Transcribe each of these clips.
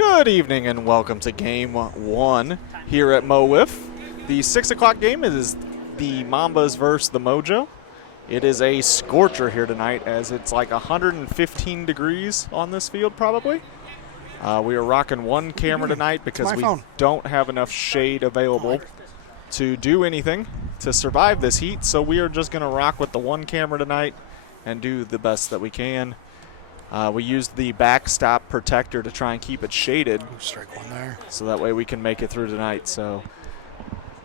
Good evening and welcome to game one here at Mo WIFF. The 6 o'clock game is the Mambas versus the Mojo. It is a scorcher here tonight as it's like 115 degrees on this field probably. We are rocking one camera tonight because we don't have enough shade available to do anything to survive this heat. So we are just going to rock with the one camera tonight and do the best that we can. We used the backstop protector to try and keep it shaded. Strike one there. So that way we can make it through tonight. So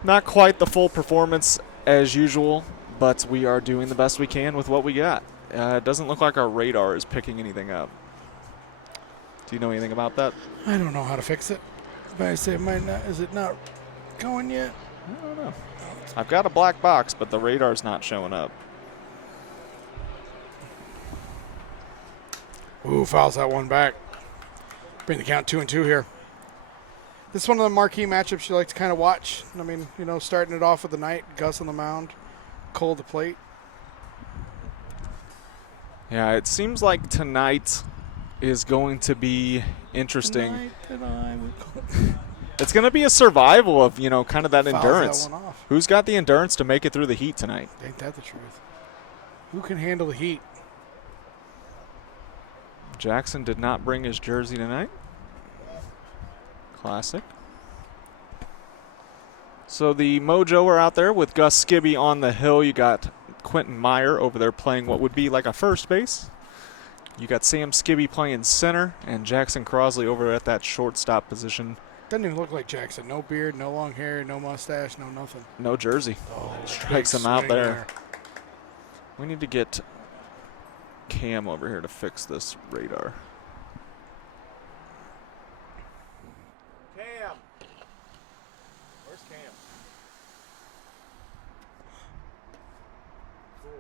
not quite the full performance as usual, but we are doing the best we can with what we got. It doesn't look like our radar is picking anything up. Do you know anything about that? I don't know how to fix it. But I say it might not. Is it not going yet? I don't know. I've got a black box, but the radar's not showing up. Ooh, fouls that one back. Bring the count 2-2 here. This is one of the marquee matchups you like to kind of watch. I mean, you know, starting it off with the night, Gus on the mound, Cole the plate. Yeah, it seems like tonight is going to be interesting. It's going to be a survival of, you know, kind of that endurance. That one off. Who's got the endurance to make it through the heat tonight? Ain't that the truth? Who can handle the heat? Jackson did not bring his jersey tonight. Classic. So the Mojo are out there with Gus Skibby on the hill. You got Quentin Meyer over there playing what would be like a first base. You got Sam Skibby playing center and Jackson Crosley over at that shortstop position. Doesn't even look like Jackson. No beard, no long hair, no mustache, no nothing. No jersey. Oh, strikes him out there. We need to get Cam over here to fix this radar. Cam. Where's Cam? Cool.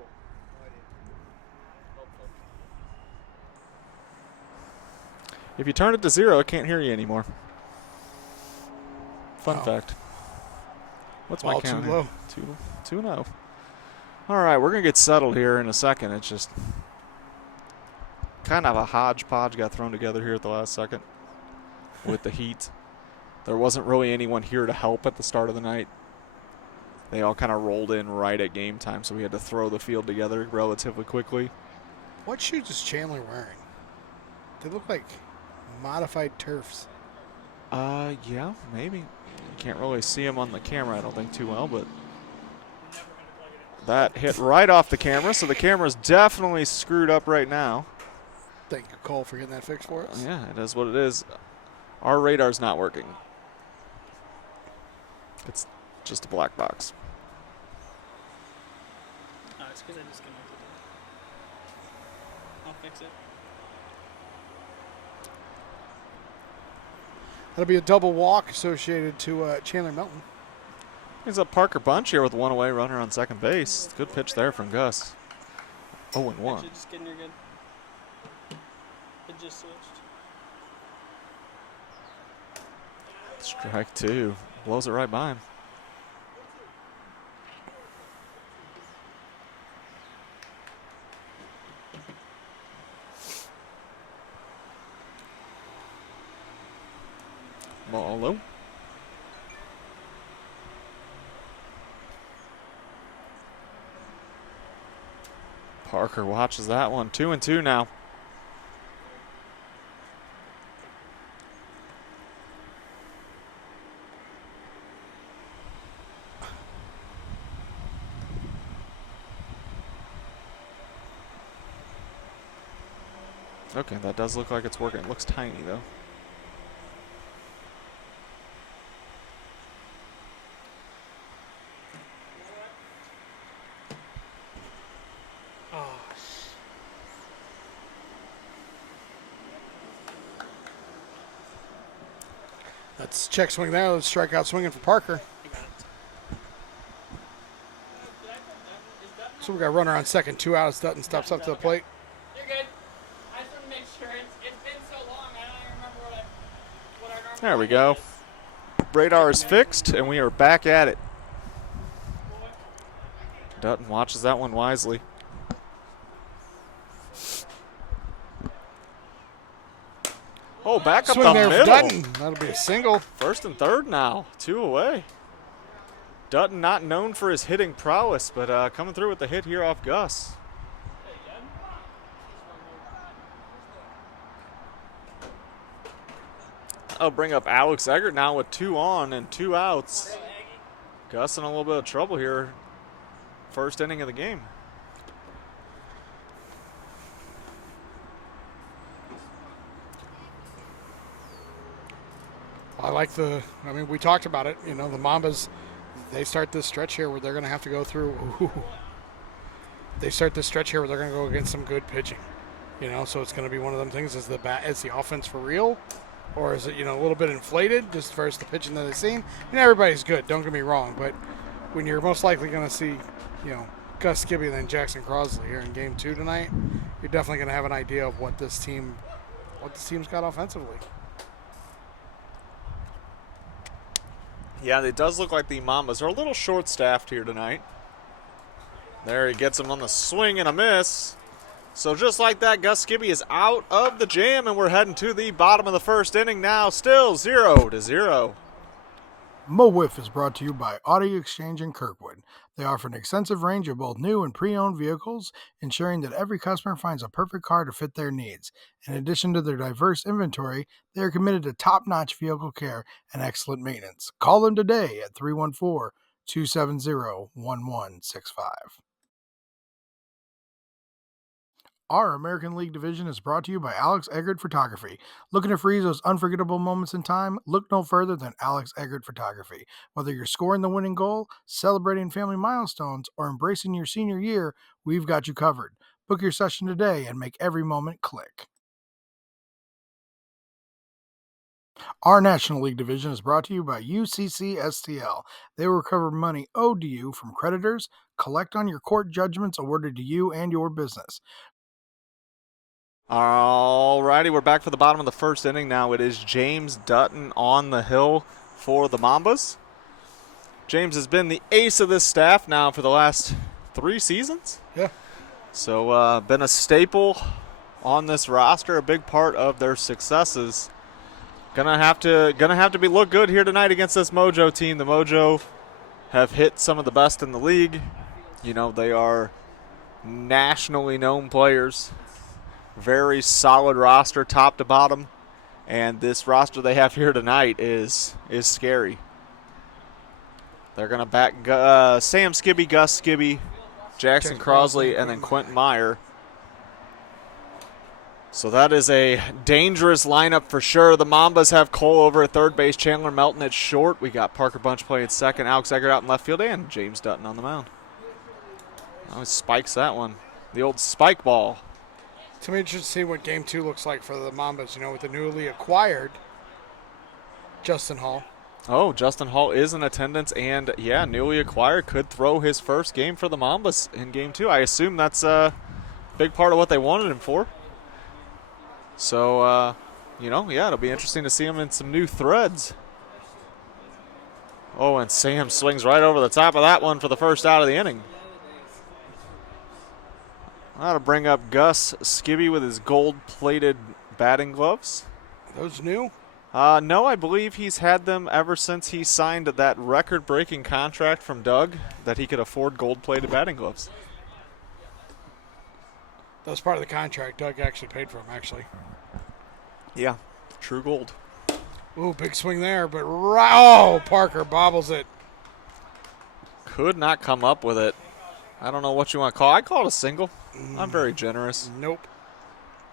If you turn it to 0, it can't hear you anymore. Fun fact. What's my count? Too low. 2-0. All right, we're going to get settled here in a second. It's just kind of a hodgepodge got thrown together here at the last second with the heat. There wasn't really anyone here to help at the start of the night. They all kind of rolled in right at game time, so we had to throw the field together relatively quickly. What shoes is Chandler wearing? They look like modified turfs. Yeah, maybe. You can't really see them on the camera, I don't think, too well, but that hit right off the camera, so the camera's definitely screwed up right now. Thank you, Cole, for getting that fixed for us. Yeah, it is what it is. Our radar's not working. It's just a black box. Oh, it's because I disconnected it. I'll fix it. That'll be a double walk associated to Chandler Melton. Here's a Parker Bunch here with one away runner on second base. Good pitch there from Gus. 0-1. Just getting her good. It just switched. Strike 2. Blows it right by him. Ball low. Parker watches that one. 2-2 now. Okay, that does look like it's working. It looks tiny, though. Oh. That's check swing there. Let's strike out swinging for Parker. So we got a runner on second, 2 outs. Dutton steps up to the plate. You're good. I just want to make sure. It's been so long. I don't even remember what our normal There we go. Radar is fixed, and we are back at it. Dutton watches that one wisely. Oh, back up Swing the there middle. for Dutton. That'll be a single. First and third now, 2 away. Dutton not known for his hitting prowess, but coming through with the hit here off Gus. I'll bring up Alex Eggert now with 2 on and 2 outs. Gus in a little bit of trouble here. First inning of the game. I like I mean, we talked about it. You know, the Mambas, they start this stretch here where they're going to have to go through. They start this stretch here where they're going to go against some good pitching. You know, so it's going to be one of them things. Is the offense for real? Or is it, you know, a little bit inflated just versus the pitching that they've seen? I mean, everybody's good, don't get me wrong. But when you're most likely going to see, you know, Gus Skibby and then Jackson Crosley here in Game 2 tonight, you're definitely going to have an idea of what this team's got offensively. Yeah, it does look like the Mambas are a little short-staffed here tonight. There, he gets him on the swing and a miss. So just like that, Gus Skibby is out of the jam, and we're heading to the bottom of the first inning now, still 0-0. Mo WIFF is brought to you by Audi Exchange in Kirkwood. They offer an extensive range of both new and pre-owned vehicles, ensuring that every customer finds a perfect car to fit their needs. In addition to their diverse inventory, they are committed to top-notch vehicle care and excellent maintenance. Call them today at 314-270-1165. Our American League division is brought to you by Alex Eggert Photography. Looking to freeze those unforgettable moments in time? Look no further than Alex Eggert Photography. Whether you're scoring the winning goal, celebrating family milestones, or embracing your senior year, we've got you covered. Book your session today and make every moment click. Our National League division is brought to you by UCC STL. They will recover money owed to you from creditors, collect on your court judgments awarded to you and your business. All righty, we're back for the bottom of the first inning now. It is James Dutton on the hill for the Mambas. James has been the ace of this staff now for the last 3 seasons. Yeah. So been a staple on this roster, a big part of their successes. Gonna have to be look good here tonight against this Mojo team. The Mojo have hit some of the best in the league. You know, they are nationally known players. Very solid roster, top to bottom, and this roster they have here tonight is scary. They're going to back Sam Skibby, Gus Skibby, Jackson Crosley, and then Quentin Meyer. So that is a dangerous lineup for sure. The Mambas have Cole over at third base, Chandler Melton at short. We got Parker Bunch playing second, Alex Eggert out in left field, and James Dutton on the mound. Oh, he spikes that one. The old spike ball. To me, interested to see what Game 2 looks like for the Mambas, you know, with the newly acquired Justin Hall. Oh, Justin Hall is in attendance, and, yeah, newly acquired, could throw his first game for the Mambas in Game 2. I assume that's a big part of what they wanted him for. So, you know, yeah, it'll be interesting to see him in some new threads. Oh, and Sam swings right over the top of that one for the first out of the inning. That'll bring up Gus Skibby with his gold-plated batting gloves. Those new? No, I believe he's had them ever since he signed that record-breaking contract from Doug that he could afford gold-plated batting gloves. That was part of the contract. Doug actually paid for them, actually. Yeah, true gold. Ooh, big swing there, but oh, Parker bobbles it. Could not come up with it. I don't know what you want to call it. I call it a single. I'm very generous. Nope.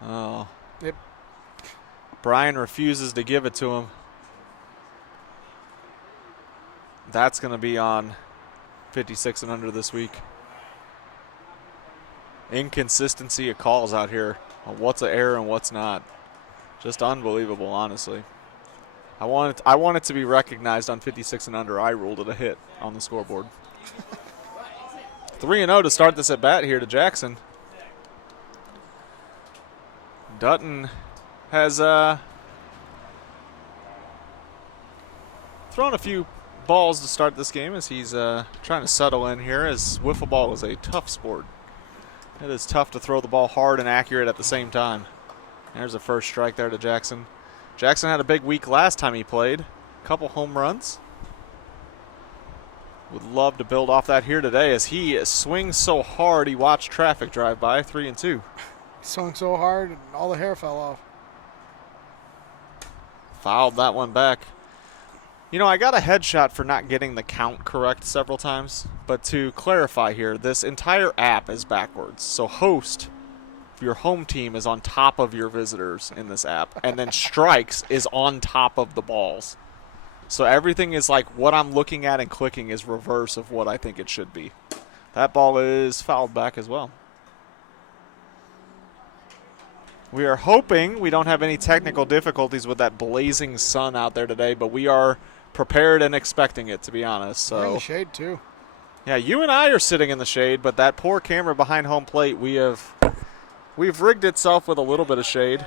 Oh. Yep. Brian refuses to give it to him. That's going to be on 56 and under this week. Inconsistency of calls out here on what's an error and what's not. Just unbelievable, honestly. I want it to be recognized on 56 and under. I ruled it a hit on the scoreboard. 3-0 to start this at bat here to Jackson. Dutton has thrown a few balls to start this game as he's trying to settle in here, as wiffle ball is a tough sport. It is tough to throw the ball hard and accurate at the same time. There's a first strike there to Jackson. Jackson had a big week last time he played. Couple home runs. Would love to build off that here today as he swings so hard he watched traffic drive by. 3-2. He swung so hard and all the hair fell off. Fouled that one back. You know, I got a headshot for not getting the count correct several times. But to clarify here, this entire app is backwards. So host, your home team, is on top of your visitors in this app. And then strikes is on top of the balls. So everything is like what I'm looking at and clicking is reverse of what I think it should be. That ball is fouled back as well. We are hoping we don't have any technical difficulties with that blazing sun out there today, but we are prepared and expecting it, to be honest. So we're in the shade too. Yeah, you and I are sitting in the shade, but that poor camera behind home plate, we've rigged itself with a little bit of shade.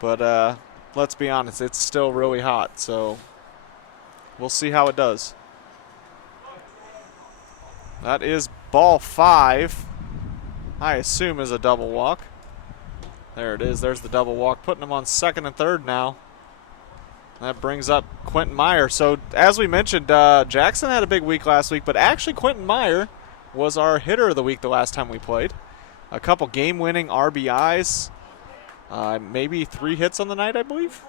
But let's be honest, it's still really hot, so we'll see how it does. That is ball 5. I assume is a double walk. There it is. There's the double walk, putting him on second and third now. That brings up Quentin Meyer. So, as we mentioned, Jackson had a big week last week, but actually Quentin Meyer was our hitter of the week the last time we played. A couple game-winning RBIs, maybe 3 hits on the night, I believe.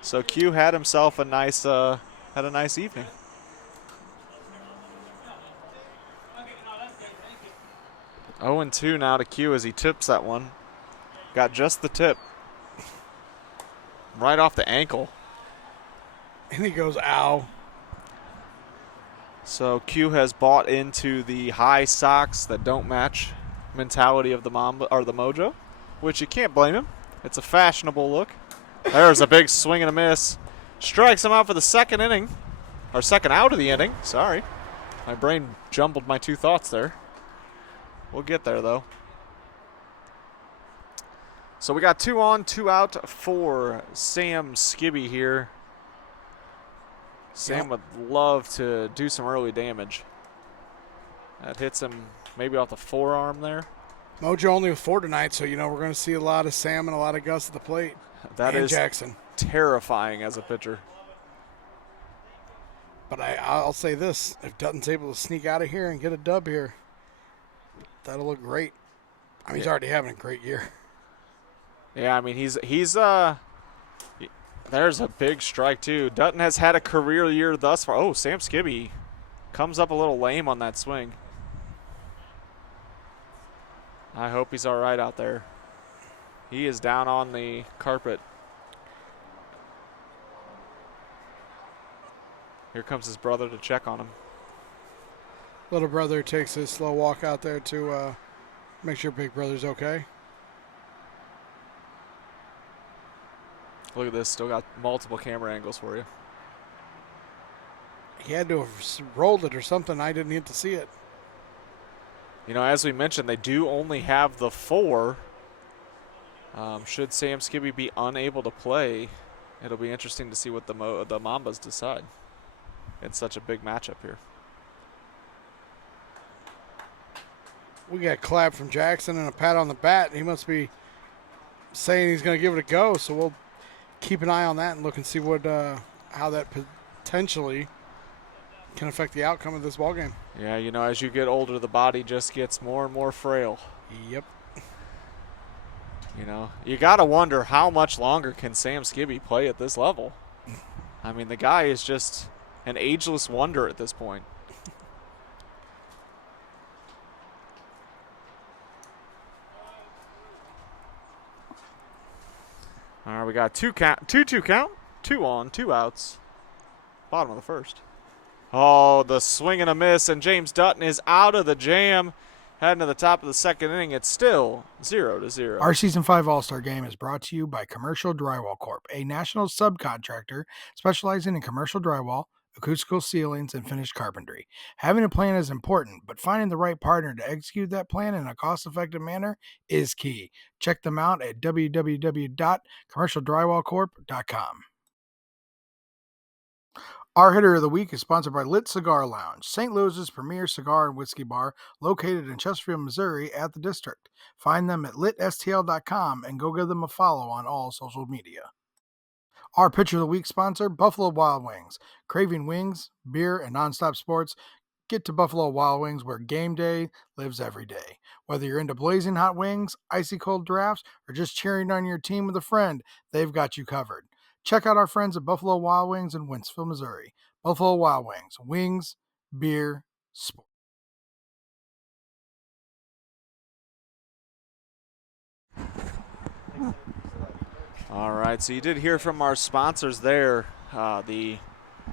So Q had himself a nice evening. Oh, 2 now to Q as he tips that one. Got just the tip. Right off the ankle. And he goes, ow. So Q has bought into the high socks that don't match mentality of the Mamba or the Mojo, which you can't blame him. It's a fashionable look. There's a big swing and a miss. Strikes him out for the second inning. Or second out of the inning. Sorry. My brain jumbled my 2 thoughts there. We'll get there, though. So we got 2 on, 2 out for Sam Skibby here. Sam would love to do some early damage. That hits him maybe off the forearm there. Mojo only with 4 tonight, so we're going to see a lot of Sam and a lot of Gus at the plate. That and is Jackson. Terrifying as a pitcher. But I'll say this: if Dutton's able to sneak out of here and get a dub here, that'll look great. I mean, he's already having a great year. Yeah, I mean, he's there's a big strike, too. Dutton has had a career year thus far. Oh, Sam Skibby comes up a little lame on that swing. I hope he's all right out there. He is down on the carpet. Here comes his brother to check on him. Little brother takes a slow walk out there to make sure big brother's okay. Look at this. Still got multiple camera angles for you. He had to have rolled it or something. I didn't get to see it. You know, as we mentioned, they do only have the 4. Should Sam Skibby be unable to play, it'll be interesting to see what the Mambas decide. It's such a big matchup here. We got a clap from Jackson and a pat on the bat. He must be saying he's going to give it a go, so we'll keep an eye on that and look and see what how that potentially can affect the outcome of this ballgame. Yeah, you know, as you get older, the body just gets more and more frail. Yep. You know, you got to wonder how much longer can Sam Skibby play at this level. I mean, the guy is just an ageless wonder at this point. All right, we got 2 count, 2 on, 2 outs. Bottom of the first. Oh, the swing and a miss, and James Dutton is out of the jam. Heading to the top of the second inning, it's still 0-0. Our Season 5 All-Star Game is brought to you by Commercial Drywall Corp., a national subcontractor specializing in commercial drywall, acoustical ceilings, and finished carpentry. Having a plan is important, but finding the right partner to execute that plan in a cost-effective manner is key. Check them out at www.commercialdrywallcorp.com. Our hitter of the week is sponsored by Lit Cigar Lounge, St. Louis's premier cigar and whiskey bar located in Chesterfield, Missouri at the District. Find them at litstl.com and go give them a follow on all social media. Our Pitcher of the Week sponsor, Buffalo Wild Wings. Craving wings, beer, and nonstop sports? Get to Buffalo Wild Wings where game day lives every day. Whether you're into blazing hot wings, icy cold drafts, or just cheering on your team with a friend, they've got you covered. Check out our friends at Buffalo Wild Wings in Wentzville, Missouri. Buffalo Wild Wings, wings, beer, sport. All right, so you did hear from our sponsors there. The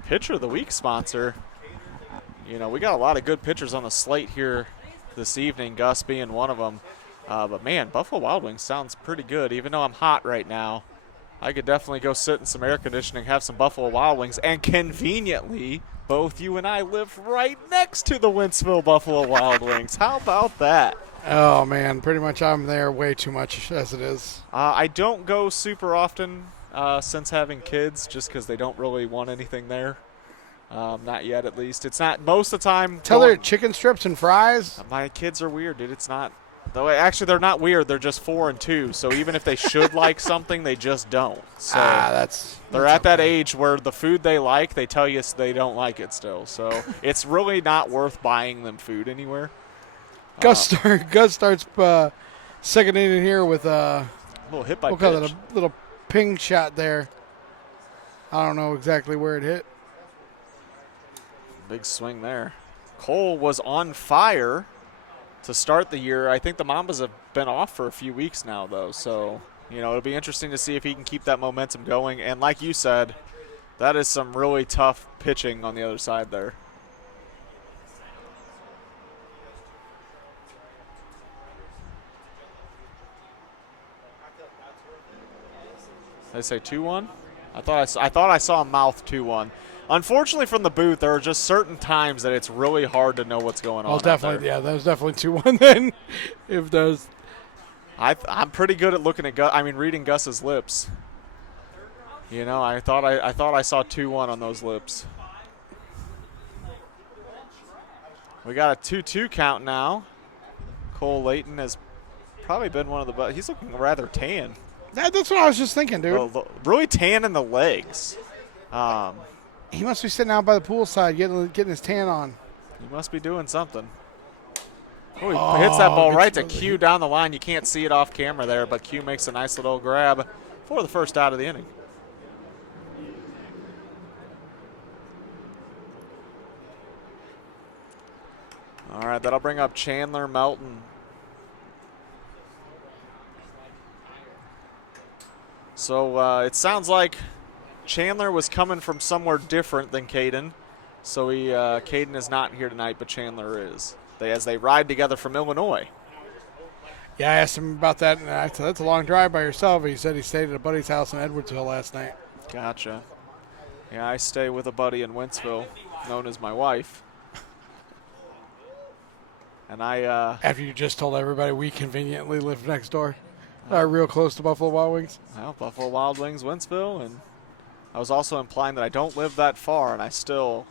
Pitcher of the Week sponsor. You know, we got a lot of good pitchers on the slate here this evening, Gus being one of them. But, man, Buffalo Wild Wings sounds pretty good. Even though I'm hot right now, I could definitely go sit in some air conditioning, have some Buffalo Wild Wings, and conveniently, both you and I live right next to the Wentzville Buffalo Wild Wings. How about that? Oh, man, pretty much I'm there way too much as it is. I don't go super often since having kids, just because they don't really want anything there. Not yet, at least. It's not most of the time. Tell her chicken strips and fries. My kids are weird, dude. It's not. Though actually, they're not weird. They're just 4 and 2. So even if they should like something, they just don't. So they're at that age where the food they like, they tell you they don't like it still. So it's really not worth buying them food anywhere. Gus starts second inning here with a little hit by pitch. We'll call it a little ping shot there. I don't know exactly where it hit. Big swing there. Cole was on fire to start the year. I think the Mambas have been off for a few weeks now, though. So, you know, it'll be interesting to see if he can keep that momentum going. And like you said, that is some really tough pitching on the other side there. Did I say 2-1? I thought I saw a mouth 2-1. Unfortunately, from the booth, there are just certain times that it's really hard to know what's going on. Oh, definitely, yeah, that was definitely 2-1 then. If those, I'm pretty good at looking at reading Gus's lips. You know, I thought I saw 2-1 on those lips. We got a 2-2 count now. Cole Layton has probably been one of the best. He's looking rather tan. That's what I was just thinking, dude. Really tan in the legs. He must be sitting out by the poolside getting his tan on. He must be doing something. Oh, he hits that ball right to Q down the line. You can't see it off camera there, but Q makes a nice little grab for the first out of the inning. All right, that'll bring up Chandler Melton. So it sounds like Chandler was coming from somewhere different than Caden. So Caden is not here tonight, but Chandler is. As they ride together from Illinois. Yeah, I asked him about that, and I said, that's a long drive by yourself. He said he stayed at a buddy's house in Edwardsville last night. Gotcha. Yeah, I stay with a buddy in Wentzville, known as my wife. And after you just told everybody we conveniently live next door. Real close to Buffalo Wild Wings. Well, Buffalo Wild Wings, Wentzville, and I was also implying that I don't live that far, and I still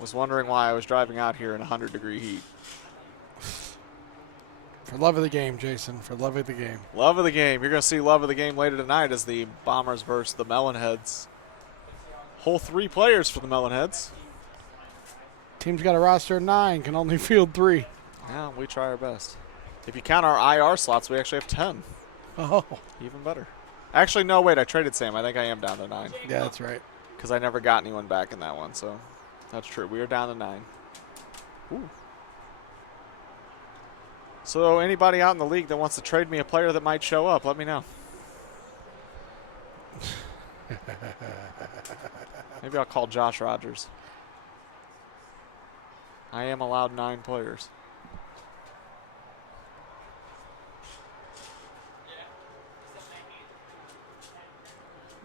was wondering why I was driving out here in 100-degree heat. For love of the game, Jason. For love of the game. Love of the game. You're going to see love of the game later tonight as the Bombers versus the Melonheads. Whole 3 players for the Melonheads. Team's got a roster of 9, can only field 3. Yeah, we try our best. If you count our IR slots, we actually have 10. Oh. Even better. Actually, no, wait, I traded Sam. I think I am down to 9. Yeah, that's right. Because I never got anyone back in that one, so that's true. We are down to 9. Ooh. So anybody out in the league that wants to trade me a player that might show up, let me know. Maybe I'll call Josh Rogers. I am allowed 9 players.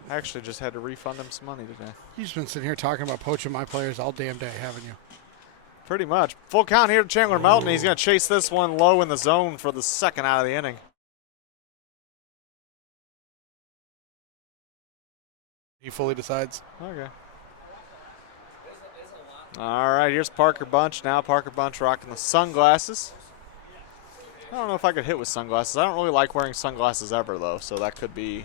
I actually just had to refund him some money today. You've been sitting here talking about poaching my players all damn day, haven't you? Pretty much. Full count here to Chandler Melton. He's going to chase this one low in the zone for the second out of the inning. He fully decides. Okay. All right, here's Parker Bunch now. Parker Bunch rocking the sunglasses. I don't know if I could hit with sunglasses. I don't really like wearing sunglasses ever, though, so that could be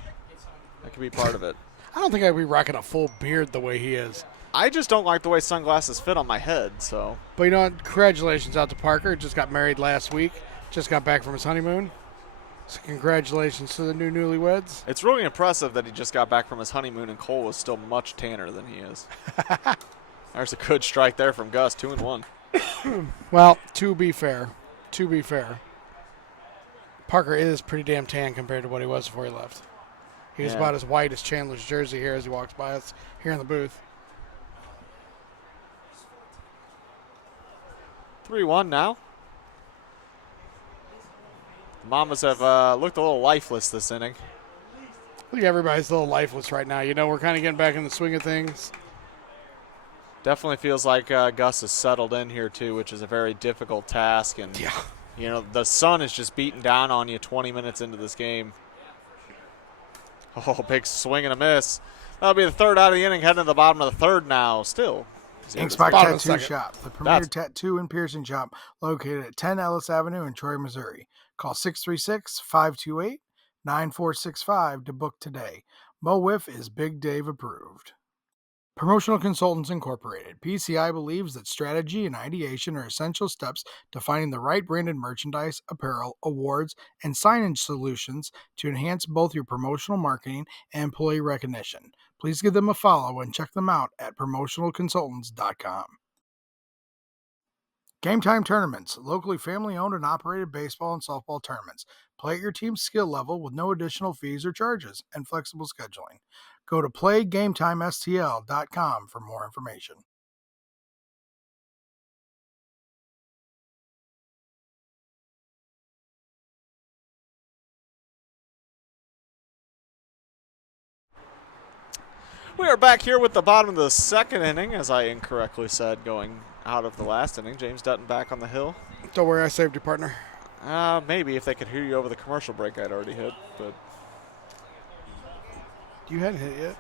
part of it. I don't think I'd be rocking a full beard the way he is. I just don't like the way sunglasses fit on my head, so. But you know what? Congratulations out to Parker. Just got married last week. Just got back from his honeymoon. So congratulations to the new newlyweds. It's really impressive that he just got back from his honeymoon and Cole was still much tanner than he is. There's a good strike there from Gus, 2-1. Well, to be fair, Parker is pretty damn tan compared to what he was before he left. He was about as white as Chandler's jersey here as he walks by us here in the booth. 3-1 now. The Mambas have looked a little lifeless this inning. I think everybody's a little lifeless right now. You know, we're kind of getting back in the swing of things. Definitely feels like Gus is settled in here, too, which is a very difficult task. And, you know, the sun is just beating down on you 20 minutes into this game. Oh, big swing and a miss. That'll be the third out of the inning, heading to the bottom of the third now. Still. Inkspot Tattoo Shop, the premier tattoo and piercing shop located at 10 Ellis Avenue in Troy, Missouri. Call 636-528-9465 to book today. Mo WIFF is Big Dave approved. Promotional Consultants Incorporated. PCI believes that strategy and ideation are essential steps to finding the right branded merchandise, apparel, awards, and signage solutions to enhance both your promotional marketing and employee recognition. Please give them a follow and check them out at promotionalconsultants.com. Gametime Tournaments, locally family-owned and operated baseball and softball tournaments. Play at your team's skill level with no additional fees or charges and flexible scheduling. Go to playgametimestl.com for more information. We are back here with the bottom of the second inning, as I incorrectly said, going out of the last inning. James Dutton back on the hill. Don't worry, I saved you, partner. Maybe if they could hear you over the commercial break, I'd already hit, but. You hadn't hit yet?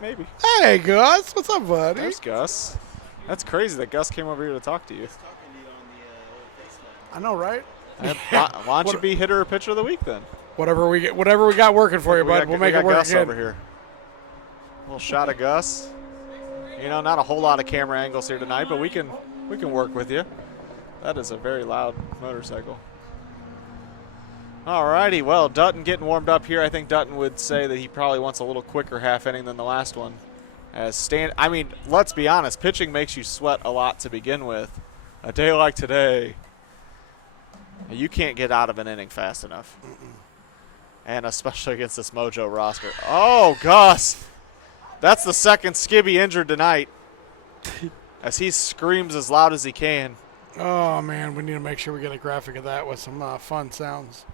Maybe. Hey, Gus. What's up, buddy? There's Gus. That's crazy that Gus came over here to talk to you. I know, right? Why don't you be hitter or pitcher of the week then? Whatever we got working for you, bud. We'll make it work Gus again. over here. A little shot of Gus. You know, not a whole lot of camera angles here tonight, but we can work with you. That is a very loud motorcycle. All righty, well, Dutton getting warmed up here. I think Dutton would say that he probably wants a little quicker half inning than the last one. I mean, let's be honest, pitching makes you sweat a lot to begin with. A day like today, you can't get out of an inning fast enough. And especially against this Mojo roster. Oh, Gus. That's the second Skibby injured tonight. As he screams as loud as he can. Oh, man, we need to make sure we get a graphic of that with some fun sounds.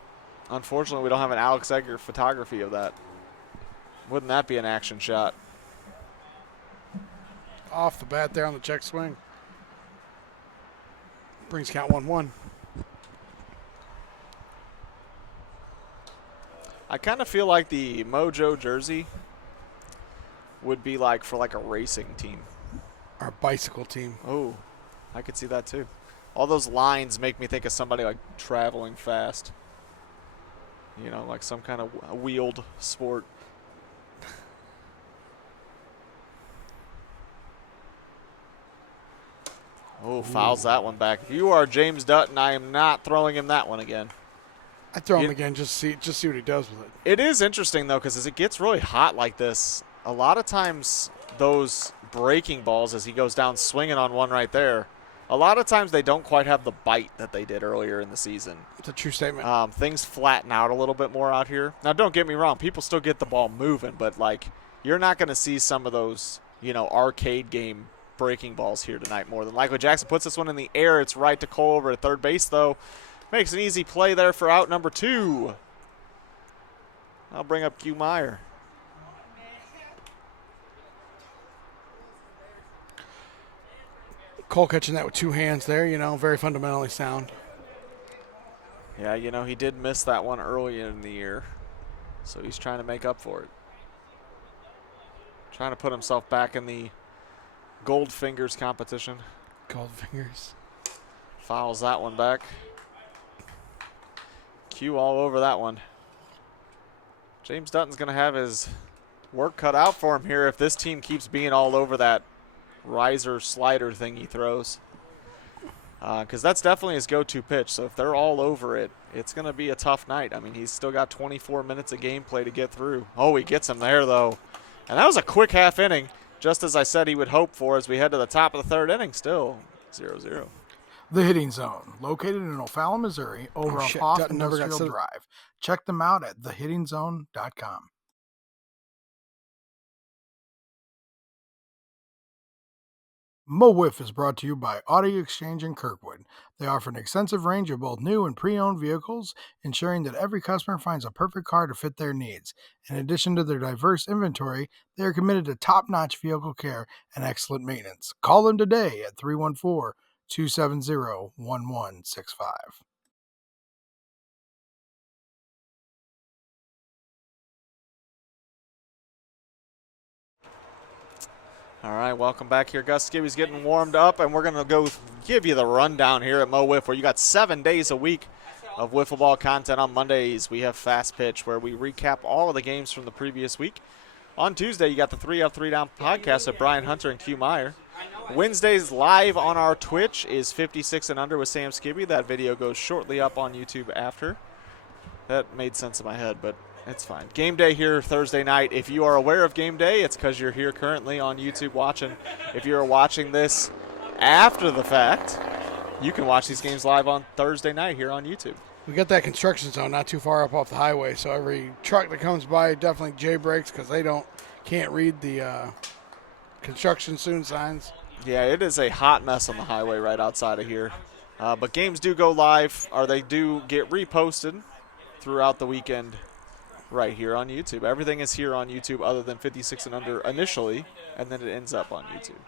Unfortunately, we don't have an Alex Eggert photography of that. Wouldn't that be an action shot? Off the bat there on the check swing. Brings count 1-1. I kind of feel like the Mojo jersey would be like for like a racing team. Our bicycle team. Oh, I could see that too. All those lines make me think of somebody like traveling fast. You know, like some kind of wheeled sport. Oh, fouls that one back. If you are James Dutton, I am not throwing him that one again. I'd throw him again, just see what he does with it. It is interesting, though, because as it gets really hot like this, a lot of times those breaking balls, as he goes down swinging on one right there, a lot of times they don't quite have the bite that they did earlier in the season. It's a true statement. Things flatten out a little bit more out here. Now, don't get me wrong. People still get the ball moving, but, like, you're not going to see some of those, you know, arcade game breaking balls here tonight more than likely. Jackson puts this one in the air. It's right to Cole over at third base, though. Makes an easy play there for out number 2. I'll bring up Q Meyer. Cole catching that with 2 hands there, you know, very fundamentally sound. Yeah, you know, he did miss that one early in the year, so he's trying to make up for it. Trying to put himself back in the Gold Fingers competition. Gold Fingers. Fouls that one back. Q all over that one. James Dutton's going to have his work cut out for him here if this team keeps being all over that riser slider thing he throws. Because that's definitely his go-to pitch. So if they're all over it, it's going to be a tough night. I mean, he's still got 24 minutes of gameplay to get through. Oh, he gets him there, though. And that was a quick half inning, just as I said he would hope for as we head to the top of the third inning. Still 0-0. The Hitting Zone, located in O'Fallon, Missouri, over off Hoff Dutton never got Industrial Drive. Check them out at thehittingzone.com. Mo WIFF is brought to you by Audi Exchange in Kirkwood. They offer an extensive range of both new and pre-owned vehicles, ensuring that every customer finds a perfect car to fit their needs. In addition to their diverse inventory, they are committed to top-notch vehicle care and excellent maintenance. Call them today at 314-270-1165. All right, welcome back here. Gus Skibby's getting warmed up, and we're going to go give you the rundown here at Mo WIFF, where you got 7 days a week of wiffle ball content. On Mondays, we have Fastpitch, where we recap all of the games from the previous week. On Tuesday, you got the 3 Up, 3 Down podcast with Brian Hunter and Q Meyer. Wednesdays, live on our Twitch, is 56 and Under with Sam Skibby. That video goes shortly up on YouTube after. That made sense in my head, but it's fine. Game day here Thursday night. If you are aware of game day, it's because you're here currently on YouTube watching. If you're watching this after the fact, you can watch these games live on Thursday night here on YouTube. We got that construction zone not too far up off the highway, so every truck that comes by definitely J-brakes because they can't read the construction soon signs. Yeah, it is a hot mess on the highway right outside of here. But games do go live, or they do get reposted throughout the weekend right here on YouTube. Everything is here on YouTube other than 56 and Under initially, and then it ends up on YouTube.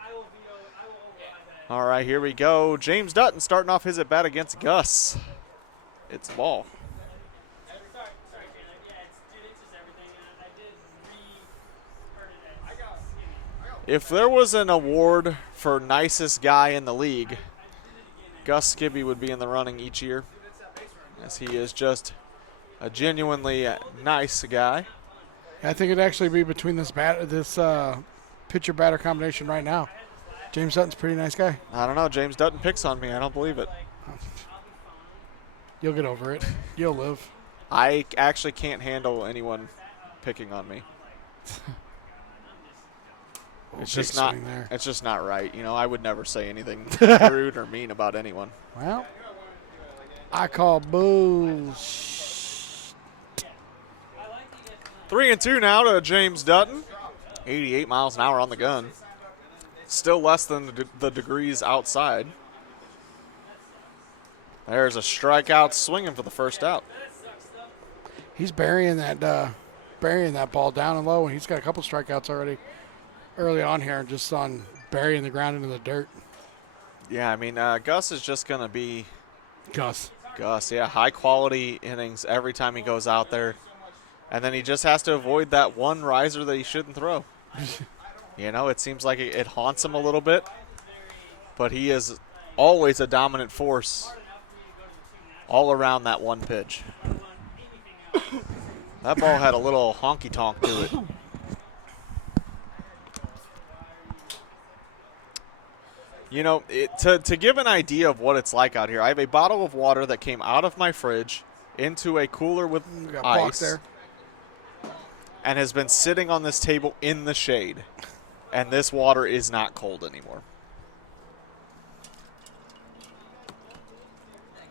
All right, here we go. James Dutton starting off his at-bat against Gus. It's ball. If there was an award for nicest guy in the league, Gus Skibby would be in the running each year, as he is just a genuinely nice guy. I think it'd actually be between this pitcher-batter combination right now. James Dutton's a pretty nice guy. I don't know. James Dutton picks on me. I don't believe it. You'll get over it. You'll live. I actually can't handle anyone picking on me. It's just not. It's just not right. You know, I would never say anything rude or mean about anyone. Well, I call bulls. 3-2 now to James Dutton. 88 miles an hour on the gun. Still less than the degrees outside. There's a strikeout swinging for the first out. He's burying that ball down and low, and he's got a couple strikeouts already early on here, just on burying the ground into the dirt. Yeah, I mean, Gus is just going to be Gus, yeah, high-quality innings every time he goes out there. And then he just has to avoid that one riser that he shouldn't throw. You know, it seems like it haunts him a little bit, but he is always a dominant force all around that one pitch. That ball had a little honky-tonk to it. You know, to give an idea of what it's like out here, I have a bottle of water that came out of my fridge into a cooler with ice there, and has been sitting on this table in the shade. And this water is not cold anymore.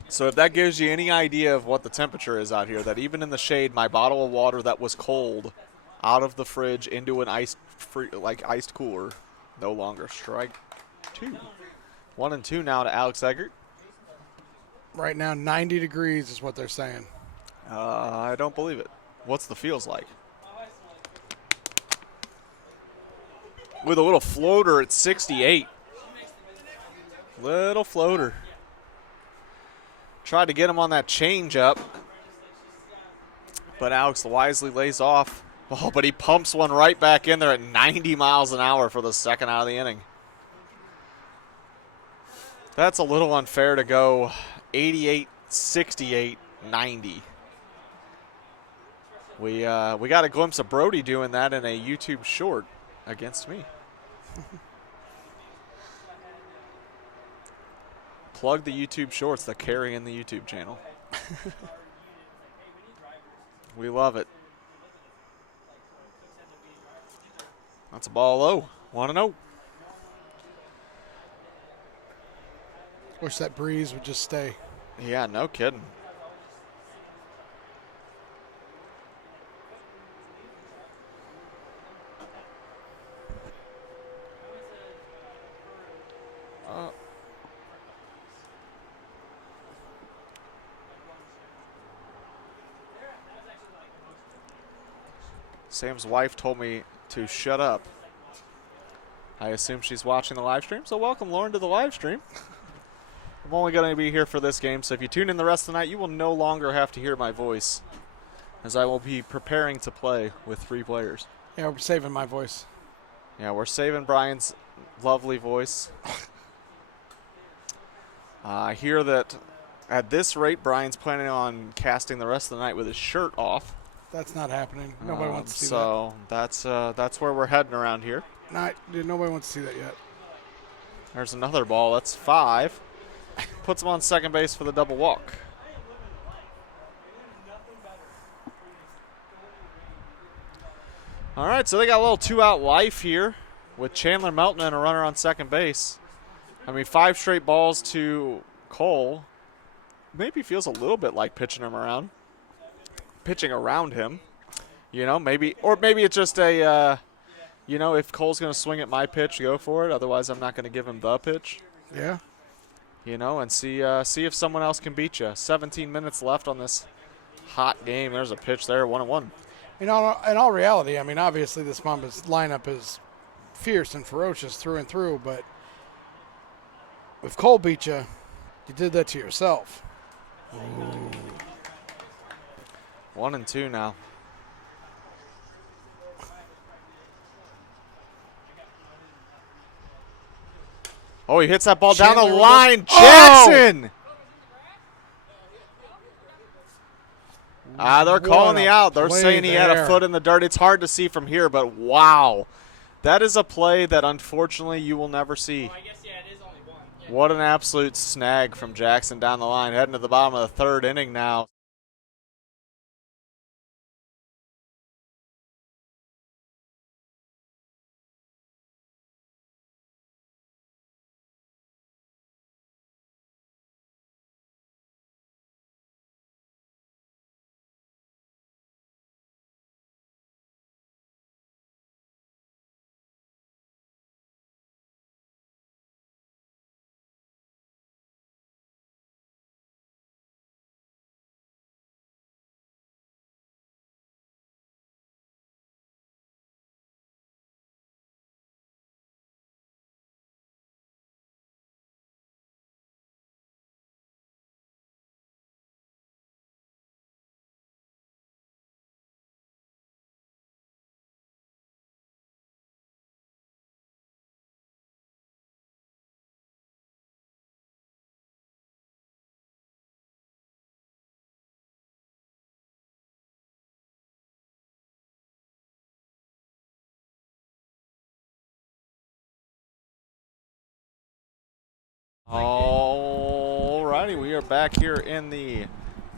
So if that gives you any idea of what the temperature is out here, that even in the shade, my bottle of water that was cold out of the fridge into an iced cooler, no longer. Strike two. 1-2 now to Alex Eggert. right now 90 degrees is what they're saying. I don't believe it. What's the feels like? With a little floater at 68. Little floater. Tried to get him on that change up, but Alex wisely lays off. Oh, but he pumps one right back in there at 90 miles an hour for the second out of the inning. That's a little unfair to go 88, 68, 90. We got a glimpse of Brody doing that in a YouTube short against me. Plug the YouTube shorts. They're carrying the YouTube channel. We love it. That's a ball low. 1-0. Wish that breeze would just stay. Yeah, no kidding. Sam's wife told me to shut up. I assume she's watching the live stream, so welcome, Lauren, to the live stream. I'm only going to be here for this game, so if you tune in the rest of the night, you will no longer have to hear my voice, as I will be preparing to play with 3 players. Yeah, we're saving my voice. Yeah, we're saving Brian's lovely voice. I hear that at this rate, Brian's planning on casting the rest of the night with his shirt off. That's not happening. Nobody wants to see that. So that's where we're heading around here. Nobody wants to see that yet. There's another ball. That's 5. Puts him on second base for the double walk. All right, so they got a little 2-out life here with Chandler Melton and a runner on second base. I mean, 5 straight balls to Cole. Maybe feels a little bit like pitching around him. You know, maybe it's just a, you know, if Cole's going to swing at my pitch, go for it. Otherwise, I'm not going to give him the pitch. Yeah. You know, and see if someone else can beat you. 17 minutes left on this hot game. There's a pitch there, 1-1. You know, in all reality, I mean, obviously this Mambas lineup is fierce and ferocious through and through, but if Cole beat you, you did that to yourself. Ooh. 1-2 now. Oh, he hits that ball down the line. Jackson! They're calling the out. They're saying he had a foot in the dirt. It's hard to see from here, but wow. That is a play that, unfortunately, you will never see. I guess, yeah, it is only 1. Yeah. What an absolute snag from Jackson down the line. Heading to the bottom of the 3rd inning now. All righty, we are back here in the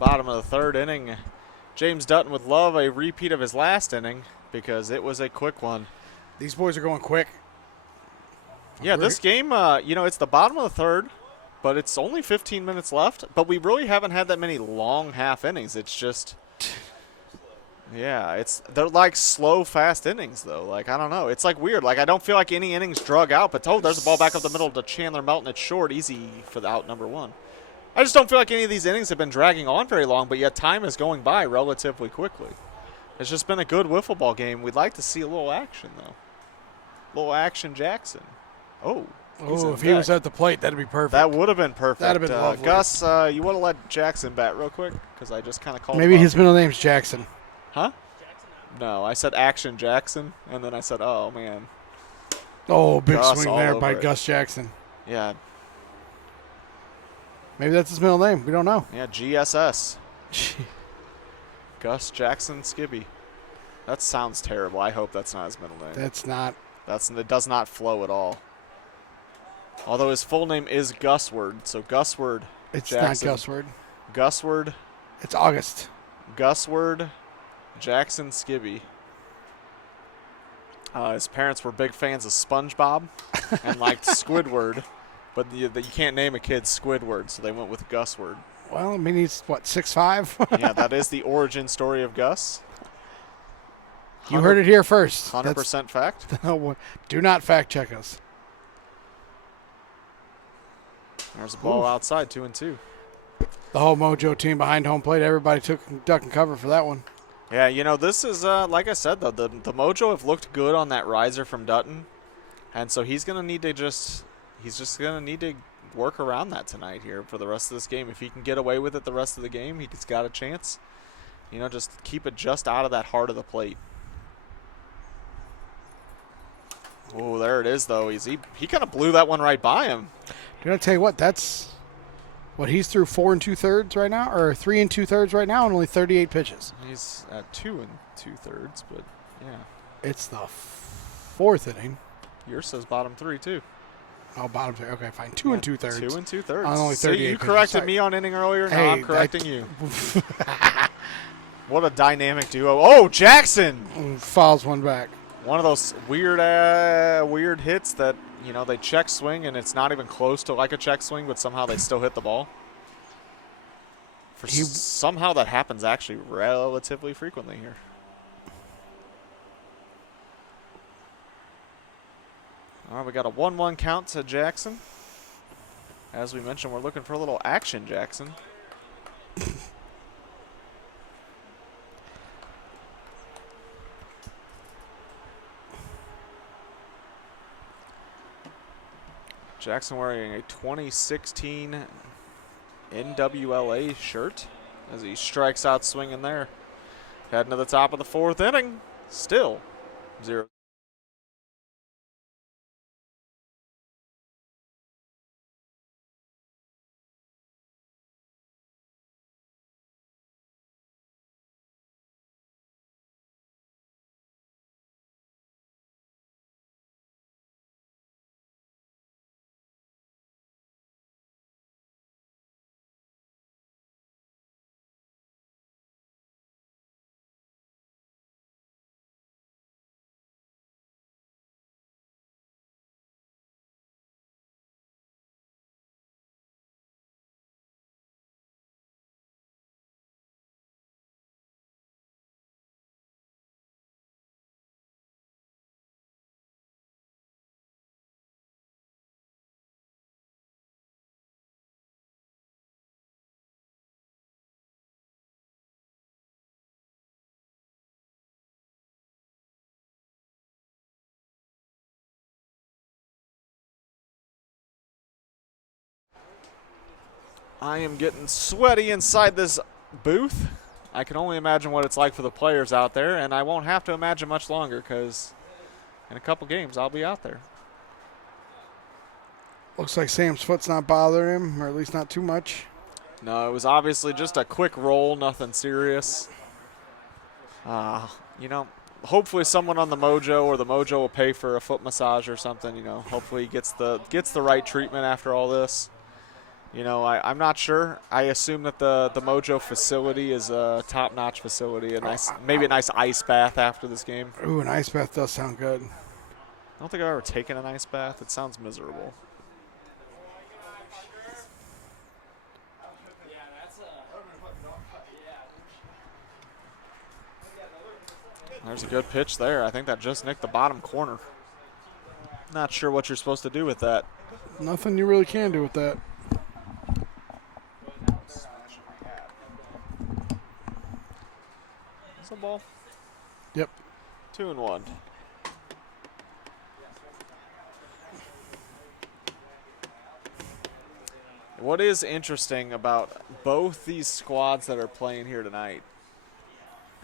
bottom of the 3rd inning. James Dutton would love a repeat of his last inning because it was a quick one. These boys are going quick. Yeah, this game, you know, it's the bottom of the 3rd, but it's only 15 minutes left. But we really haven't had that many long half innings. It's just, yeah, they're like slow, fast innings, though. Like, I don't know. It's like weird. Like, I don't feel like any innings drug out. But, there's a ball back up the middle to Chandler Melton. It's short, easy for the out number 1. I just don't feel like any of these innings have been dragging on very long, but yet time is going by relatively quickly. It's just been a good wiffle ball game. We'd like to see a little action, though. Little action Jackson. Oh, if he was at the plate, that'd be perfect. That would have been perfect. That'd have been lovely. Gus, you want to let Jackson bat real quick? Because I just kind of called Maybe him his middle name's Jackson. Huh? No, I said Action Jackson, and then I said, oh, man. Oh, big Gus swing there by it. Gus Jackson. Yeah. Maybe that's his middle name. We don't know. Yeah, GSS. Gus Jackson Skibby. That sounds terrible. I hope that's not his middle name. That's not. It does not flow at all. Although his full name is Gusward, so Gusward It's Jackson. not Gusward. Gusward. It's August. Gusward Jackson Skibby. His parents were big fans of SpongeBob and liked Squidward, but you can't name a kid Squidward, so they went with Gusward. Well, I mean, he's, what, 6'5"? Yeah, that is the origin story of Gus. You heard it here first. 100% fact. Do not fact check us. There's a ball outside, 2-2. The whole Mojo team behind home plate, everybody took duck and cover for that one. Yeah, you know, this is, like I said, though, the Mojo have looked good on that riser from Dutton. And so he's going to need to just work around that tonight here for the rest of this game. If he can get away with it the rest of the game, he's got a chance. You know, just keep it just out of that heart of the plate. Oh, there it is, though. He kind of blew that one right by him. Did I tell you what? That's what he's through 4 2/3 right now, or 3 2/3 right now, and only 38 pitches. He's at 2 2/3, but yeah. It's the 4th inning. Yours says bottom 3 too. Oh, bottom 3. Okay, fine. 2 2/3. 2 2/3. On only 38 See, you pitches. corrected Sorry. me on inning earlier. Now Hey, I'm correcting you. What a dynamic duo. Oh, Jackson! Fouls one back. One of those weird hits that, you know, they check swing and it's not even close to like a check swing, but somehow they still hit the ball. Somehow that happens actually relatively frequently here. All right, we got a 1-1 count to Jackson. As we mentioned, we're looking for a little action, Jackson. Jackson wearing a 2016 NWLA shirt as he strikes out swinging there. Heading to the top of the 4th inning. Still 0. I am getting sweaty inside this booth. I can only imagine what it's like for the players out there, and I won't have to imagine much longer because in a couple games I'll be out there. Looks like Sam's foot's not bothering him, or at least not too much. No, it was obviously just a quick roll, nothing serious. You know, hopefully someone on the Mojo or the Mojo will pay for a foot massage or something. You know, hopefully he gets the right treatment after all this. You know, I'm not sure. I assume that the Mojo facility is a top-notch facility. Maybe a nice ice bath after this game. Ooh, an ice bath does sound good. I don't think I've ever taken an ice bath. It sounds miserable. There's a good pitch there. I think that just nicked the bottom corner. Not sure what you're supposed to do with that. Nothing you really can do with that. That's a ball. Yep. 2-1. What is interesting about both these squads that are playing here tonight,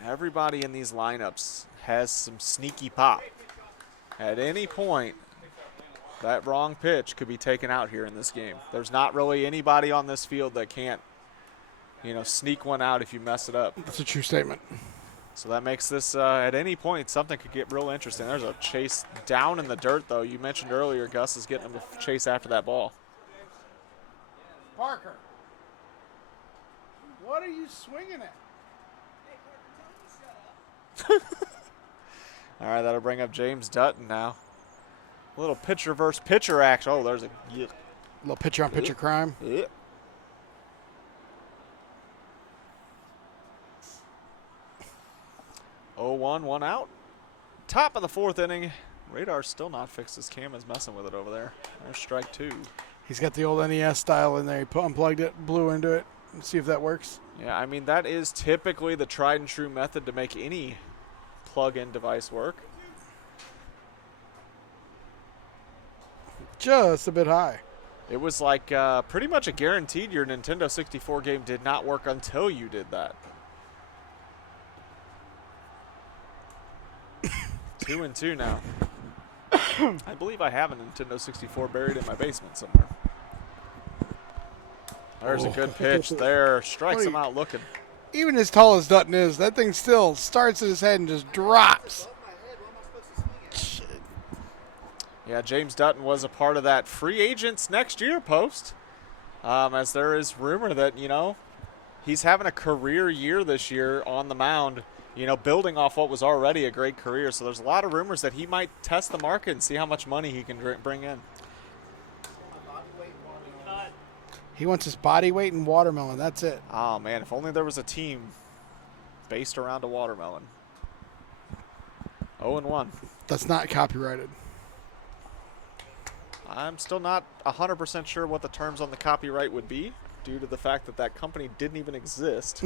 everybody in these lineups has some sneaky pop. At any point, that wrong pitch could be taken out here in this game. There's not really anybody on this field that can't sneak one out if you mess it up. That's a true statement. So that makes this, at any point, something could get real interesting. There's a chase down in the dirt, though. You mentioned earlier Gus is getting him to chase after that ball. Parker, what are you swinging at? All right, that'll bring up James Dutton now. A little pitcher versus pitcher action. Oh, there's a Little pitcher on pitcher crime. Yeah. 0-1, 1 out. Top of the 4th inning. Radar's still not fixed. His cam is messing with it over there. There's strike 2. He's got the old NES style in there. He unplugged it, blew into it. Let's see if that works. Yeah, I mean, that is typically the tried and true method to make any plug-in device work. Just a bit high. It was like pretty much a guaranteed your Nintendo 64 game did not work until you did that. 2-2 now. I believe I have a Nintendo 64 buried in my basement somewhere. There's a good pitch there. Strikes him out looking. Even as tall as Dutton is, that thing still starts at his head and just drops. Shit. Yeah, James Dutton was a part of that free agents next year post. As there is rumor that, he's having a career year this year on the mound, building off what was already a great career. So there's a lot of rumors that he might test the market and see how much money he can bring in. He wants his body weight in watermelon. That's it. Oh, man, if only there was a team based around a watermelon. 0-1. That's not copyrighted. I'm still not 100% sure what the terms on the copyright would be due to the fact that that company didn't even exist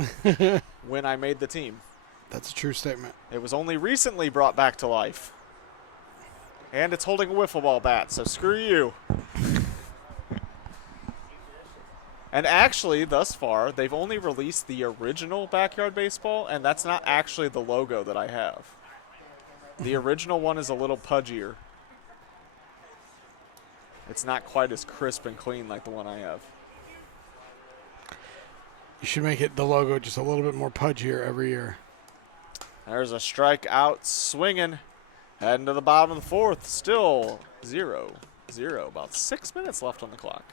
when I made the team. That's a true statement. It was only recently brought back to life. And it's holding a wiffle ball bat, so screw you. And actually, thus far, they've only released the original Backyard Baseball, and that's not actually the logo that I have. The original one is a little pudgier. It's not quite as crisp and clean like the one I have. You should make it the logo just a little bit more pudgier every year. There's a strikeout swinging. Heading to the bottom of the 4th. Still 0-0. About 6 minutes left on the clock.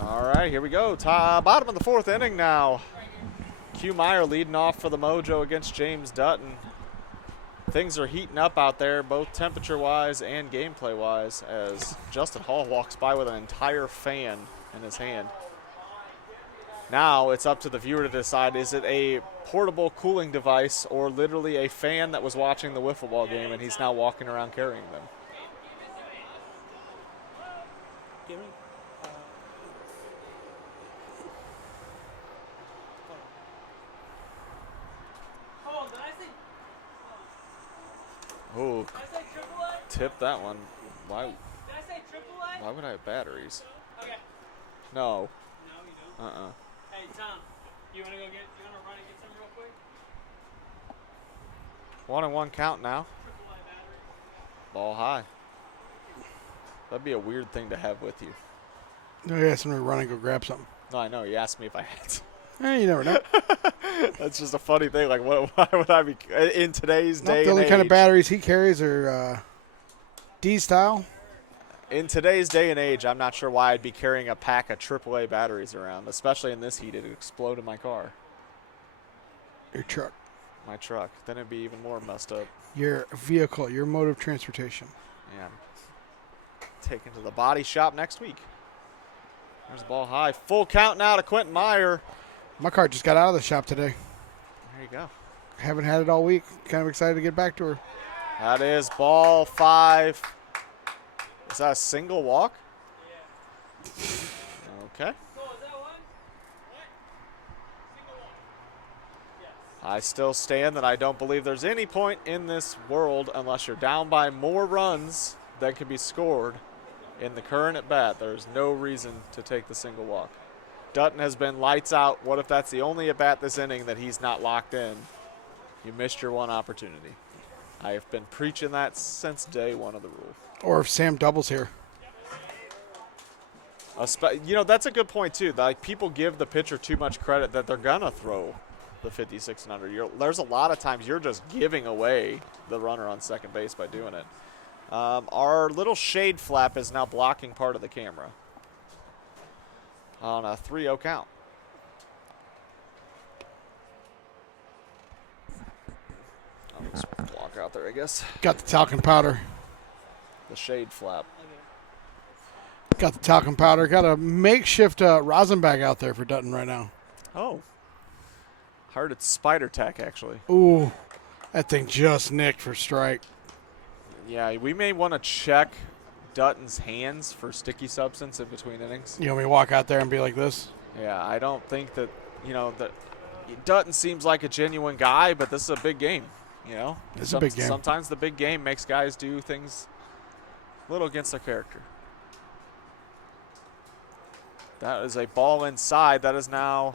All right, here we go. Bottom of the 4th inning now. Q Meyer leading off for the Mojo against James Dutton. Things are heating up out there, both temperature-wise and gameplay-wise, as Justin Hall walks by with an entire fan in his hand. Now it's up to the viewer to decide, is it a portable cooling device or literally a fan that was watching the wiffle ball game and he's now walking around carrying them? Oh, tip that one. Why? Did I say AAA? Why would I have batteries? Okay. No. No, you don't. Hey, Tom, you want to run and get some real quick? 1-1 count now. AAA battery. Ball high. That'd be a weird thing to have with you. No, he asked him to run and go grab something. No, I know. He asked me if I had to. You never know. That's just a funny thing. Like, why would I be in today's day and age? The only kind of batteries he carries are D-style. In today's day and age, I'm not sure why I'd be carrying a pack of AAA batteries around, especially in this heat. It'd explode in my car. Your truck. My truck. Then it'd be even more messed up. Your vehicle, your mode of transportation. Yeah. Taken to the body shop next week. There's the ball high. Full count now to Quentin Meyer. My car just got out of the shop today. There you go. Haven't had it all week. Kind of excited to get back to her. That is ball 5. Is that a single walk? Yeah. Okay. I still stand that I don't believe there's any point in this world unless you're down by more runs than can be scored in the current at bat. There's no reason to take the single walk. Dutton has been lights out. What if that's the only at bat this inning that he's not locked in? You missed your one opportunity. I have been preaching that since day one of the rule. Or if Sam doubles here. You know, that's a good point, too. Like, people give the pitcher too much credit that they're going to throw the 56 and under. There's a lot of times you're just giving away the runner on second base by doing it. Our little shade flap is now blocking part of the camera on a 3-0 count. I'll just block out there, I guess. Got the talcum powder. The shade flap. Got the talcum powder. Got a makeshift rosin bag out there for Dutton right now. Oh. Heard it's spider tack, actually. Ooh, that thing just nicked for strike. Yeah, we may want to check Dutton's hands for sticky substance in between innings. You want me to walk out there and be like this? Yeah, I don't think that, that Dutton seems like a genuine guy, but this is a big game, It's a big game. Sometimes the big game makes guys do things a little against their character. That is a ball inside. That is now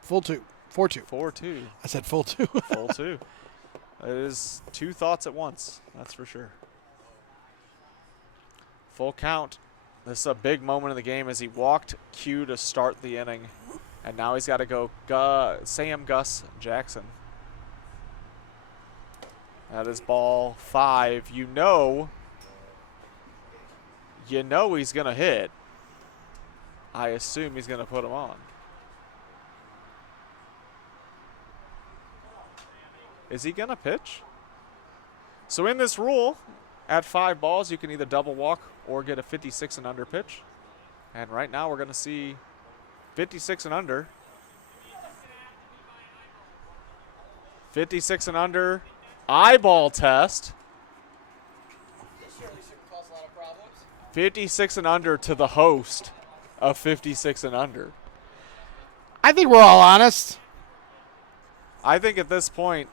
full 2. 4-2. 4-2. I said full 2. Full 2. It is two thoughts at once. That's for sure. Full count. This is a big moment in the game as he walked Q to start the inning. And now he's got to go Sam Gus Jackson. That is ball 5. You know he's going to hit. I assume he's going to put him on. Is he going to pitch? So in this rule, at 5 balls, you can either double walk or get a 56 and under pitch. And right now we're going to see 56 and under. 56 and under. Eyeball test. 56 and under to the host of 56 and under. I think we're all honest. I think at this point,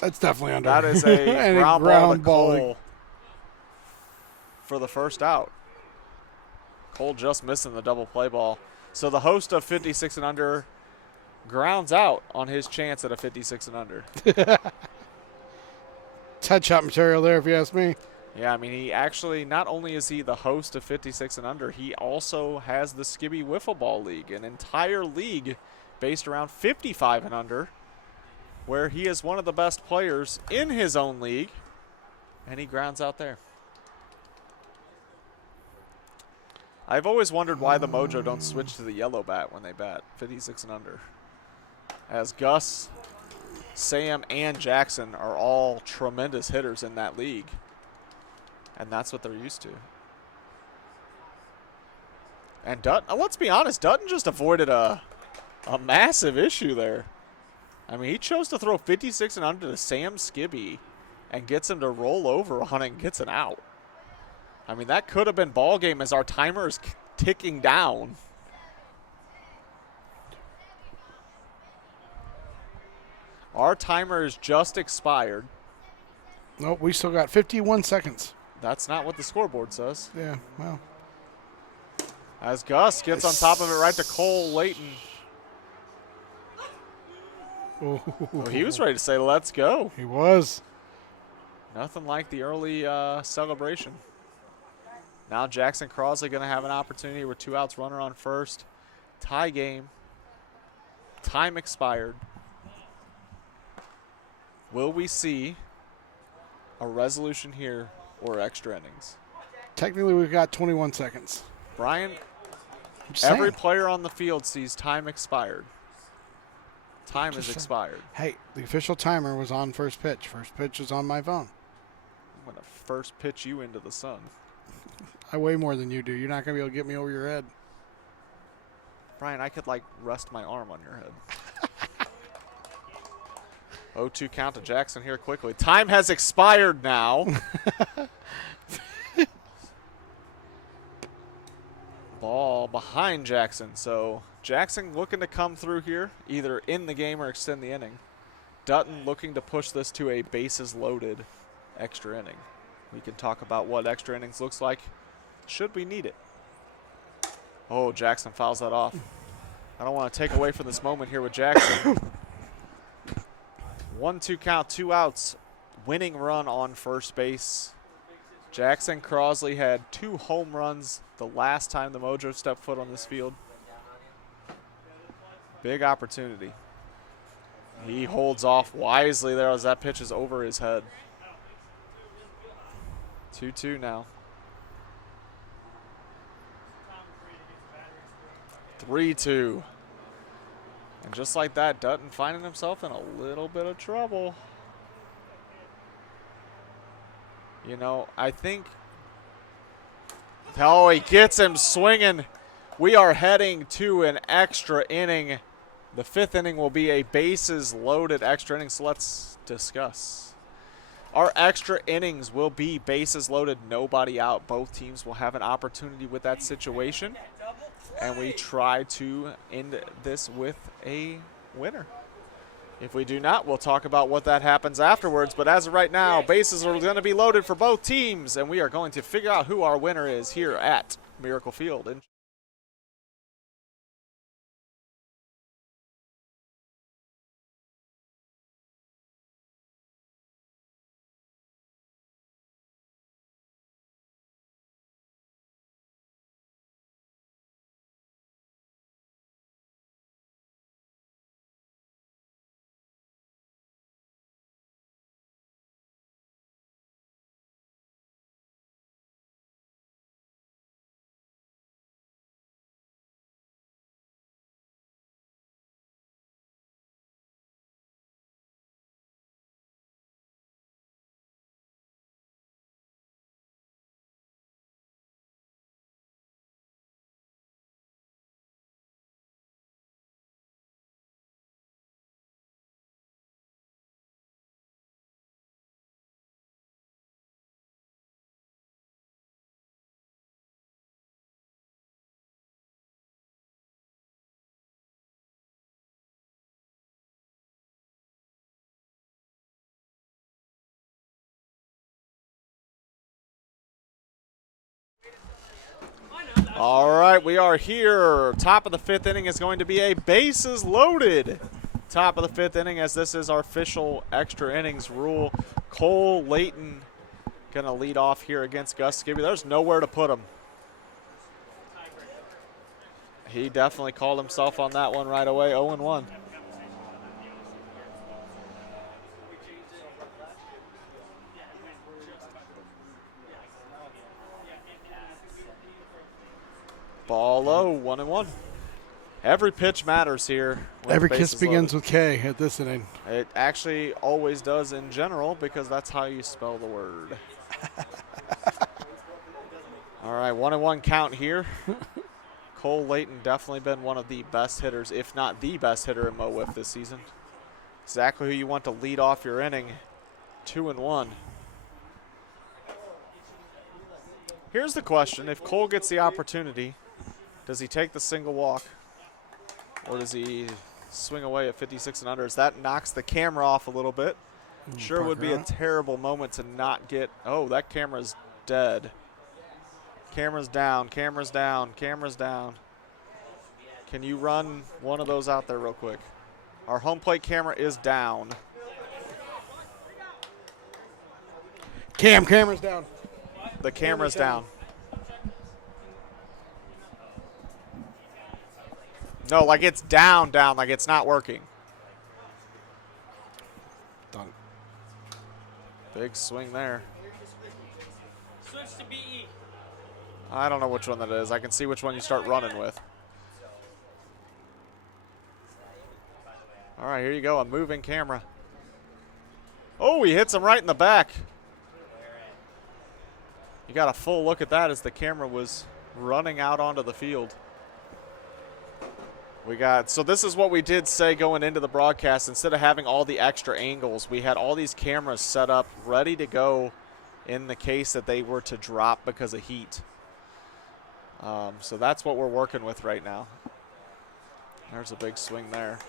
that's definitely under. that is a ground ball to Cole for the first out. Cole just missing the double play ball. So the host of 56 and under grounds out on his chance at a 56 and under. It's headshot material there, if you ask me. Yeah, I mean, he actually, not only is he the host of 56 and under, he also has the Skibby Wiffle Ball League, an entire league based around 55 and under, where he is one of the best players in his own league, and he grounds out there. I've always wondered why the Mojo don't switch to the yellow bat when they bat 56 and under, as Gus, Sam, and Jackson are all tremendous hitters in that league. And that's what they're used to. And Dutton, let's be honest, Dutton just avoided a massive issue there. I mean, he chose to throw 56 and under to Sam Skibby and gets him to roll over on it and gets an out. I mean, that could have been ball game as our timer is ticking down. Our timer is just expired. Nope, we still got 51 seconds. That's not what the scoreboard says. Yeah, well. As Gus gets on top of it right to Cole Layton. Well, he was ready to say, let's go. He was. Nothing like the early celebration. Now Jackson Crosley going to have an opportunity with 2 outs, runner on first. Tie game. Time expired. Will we see a resolution here or extra innings? Technically, we've got 21 seconds. Brian, I'm just every saying. player on the field sees time expired. Time is Just saying. expired. Hey, the official timer was on first pitch. First pitch was on my phone. I'm going to first pitch you into the sun. I weigh more than you do. You're not going to be able to get me over your head. Brian, I could, like, rest my arm on your head. 0-2 count to Jackson here quickly. Time has expired now. Ball behind Jackson. So Jackson looking to come through here, either in the game or extend the inning. Dutton looking to push this to a bases loaded extra inning. We can talk about what extra innings looks like should we need it. Oh, Jackson fouls that off. I don't want to take away from this moment here with Jackson. 1-2 count, 2 outs. Winning run on first base. Jackson Crosley had 2 home runs the last time the Mojo stepped foot on this field. Big opportunity. He holds off wisely there as that pitch is over his head. 2-2 now. 3-2. And just like that, Dutton finding himself in a little bit of trouble. You know, I think... Oh, he gets him swinging. We are heading to an extra inning. The 5th inning will be a bases loaded extra inning, so let's discuss. Our extra innings will be bases loaded, nobody out. Both teams will have an opportunity with that situation. And we try to end this with a winner. If we do not, we'll talk about what that happens afterwards. But as of right now, bases are going to be loaded for both teams, and we are going to figure out who our winner is here at Miracle Field. All right, we are here. Top of the 5th inning is going to be a bases loaded. Top of the 5th inning, as this is our official extra innings rule. Cole Layton going to lead off here against Gus Skibby. There's nowhere to put him. He definitely called himself on that one right away, 0-1. Ball low, 1-1. Every pitch matters here. Every kiss begins with K at this inning. It actually always does in general because that's how you spell the word. All right, 1-1 count here. Cole Layton definitely been one of the best hitters, if not the best hitter in Mo WIFF this season. Exactly who you want to lead off your inning. 2-1. Here's the question. If Cole gets the opportunity, does he take the single walk? Or does he swing away at 56 and unders? That knocks the camera off a little bit. Sure would be a terrible moment to not get. Oh, that camera's dead. Camera's down, camera's down, camera's down. Can you run one of those out there real quick? Our home plate camera is down. Camera's down. The camera's down. No, like it's down, like it's not working. Done. Big swing there. Switch to BE. I don't know which one that is. I can see which one you start running with. All right, here you go, a moving camera. Oh, he hits him right in the back. You got a full look at that as the camera was running out onto the field. So this is what we did say going into the broadcast. Instead of having all the extra angles, we had all these cameras set up ready to go in the case that they were to drop because of heat. So that's what we're working with right now. There's a big swing there.